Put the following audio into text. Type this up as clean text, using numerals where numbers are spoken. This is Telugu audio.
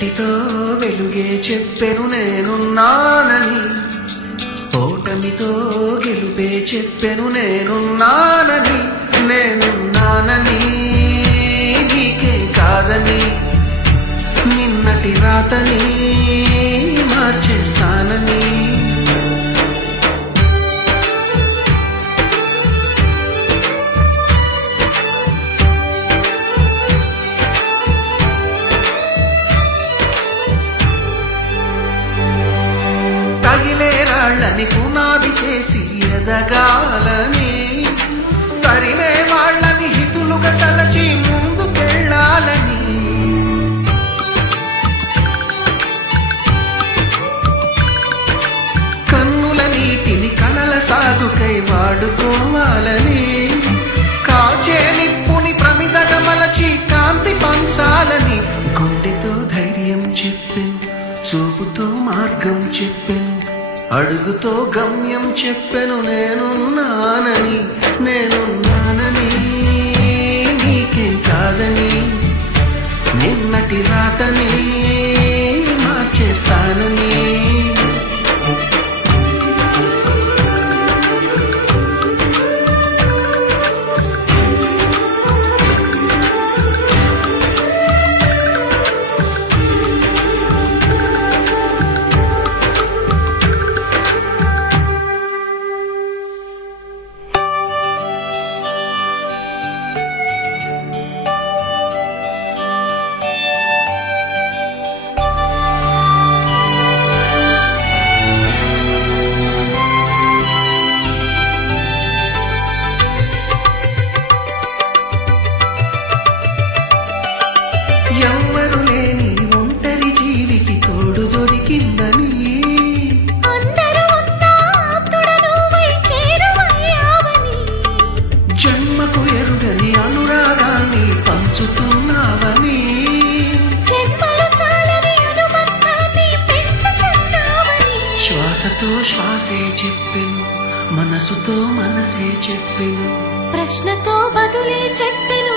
చీకటితో వెలుగే చెప్పెను నేనున్నానని, ఓటమితో గెలుపే చెప్పెను నేనున్నానని, నేనున్నానని నీకే కాదని, నిన్నటి రాతని మార్చేస్తానని. తగిలే రాళ్ళని పునాది చేసి ఎదగాలని, తరిమే వాళ్ళని హితులుగా తలచి ముందుకెళ్ళాలని, కన్నుల నీటిని కలల సాగుకై వాడుకోవాలని, కాచే నిప్పుని ప్రమిదగా మలచి కాంతి పంచాలని, గుండెతో ధైర్యం చెప్పెను, చూపుతో మార్గం చెప్పెను, అడుగుతో గమ్యం చెప్పెను నేనున్నానని, నేనున్నానని నీకేం కాదని, నిన్నటి రాతని మార్చేస్తానని. ఎవ్వరు లేని ఒంటరి జీవికి తోడు దొరికిందని, జన్మకు ఎరుగని అనురాగాన్ని పంచుతున్నావని, శ్వాసతో శ్వాసే చెప్పెను, మనసుతో మనసే చెప్పెను, ప్రశ్నతో బదులే చెప్పెను.